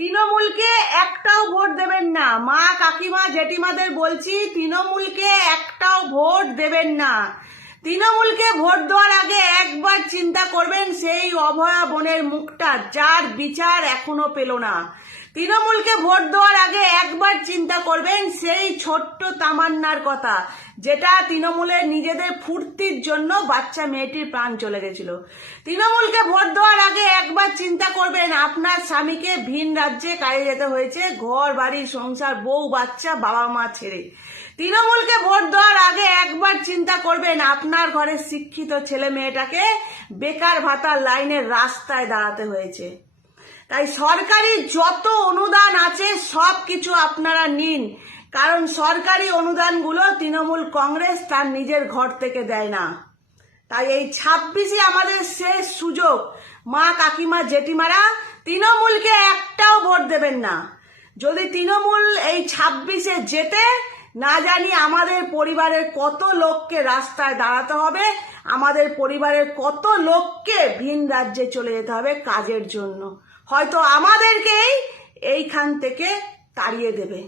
তৃণমূলকে একটাও ভোট দেবেন না। মা কাকিমা জেঠিমাদের বলছি, তৃণমূলকে একটাও ভোট দেবেন না। তৃণমূলকে ভোট দেওয়ার আগে একবার চিন্তা করবেন সেই অভয়া বোনের মুখটা, যার বিচার এখনো পেল না। তৃণমূলকে ভোট দেওয়ার আগে একবার চিন্তা করবেন সেই ছোট্ট তামান্নার কথা, যেটা তৃণমূলের নিজেদের ফুর্তির জন্য বাচ্চা মেয়েটির প্রাণ চলে গেছিল। তৃণমূলকে ভোট দেওয়ার আগে একবার চিন্তা করবেন আপনার স্বামীকে ভিন রাজ্যে কাজে যেতে হয়েছে, ঘর বাড়ি সংসার বউ বাচ্চা বাবা মা ছেড়ে। তৃণমূলকে ভোট দেওয়ার আগে একবার চিন্তা করবেন আপনার ঘরের শিক্ষিত ছেলে মেয়েটাকে বেকার ভাতার লাইনের রাস্তায় দাঁড়াতে হয়েছে। তাই সরকারি যত অনুদান আছে সব কিছু আপনারা নিন, কারণ সরকারি অনুদানগুলো তৃণমূল কংগ্রেস তার নিজের ঘর থেকে দেয় না। তাই এই 26-ই আমাদের শেষ সুযোগ। মা কাকিমা জেঠিমারা, তৃণমূলকে একটাও ভোট দেবেন না। যদি তৃণমূল এই 26-এ জেতে, না জানি আমাদের পরিবারের কত লোককে রাস্তায় দাঁড়াতে হবে, আমাদের পরিবারের কত লোককে ভিন রাজ্যে চলে যেতে হবে কাজের জন্য। হয়তো আমাদেরকেই এইখান থেকে তাড়িয়ে দেবে।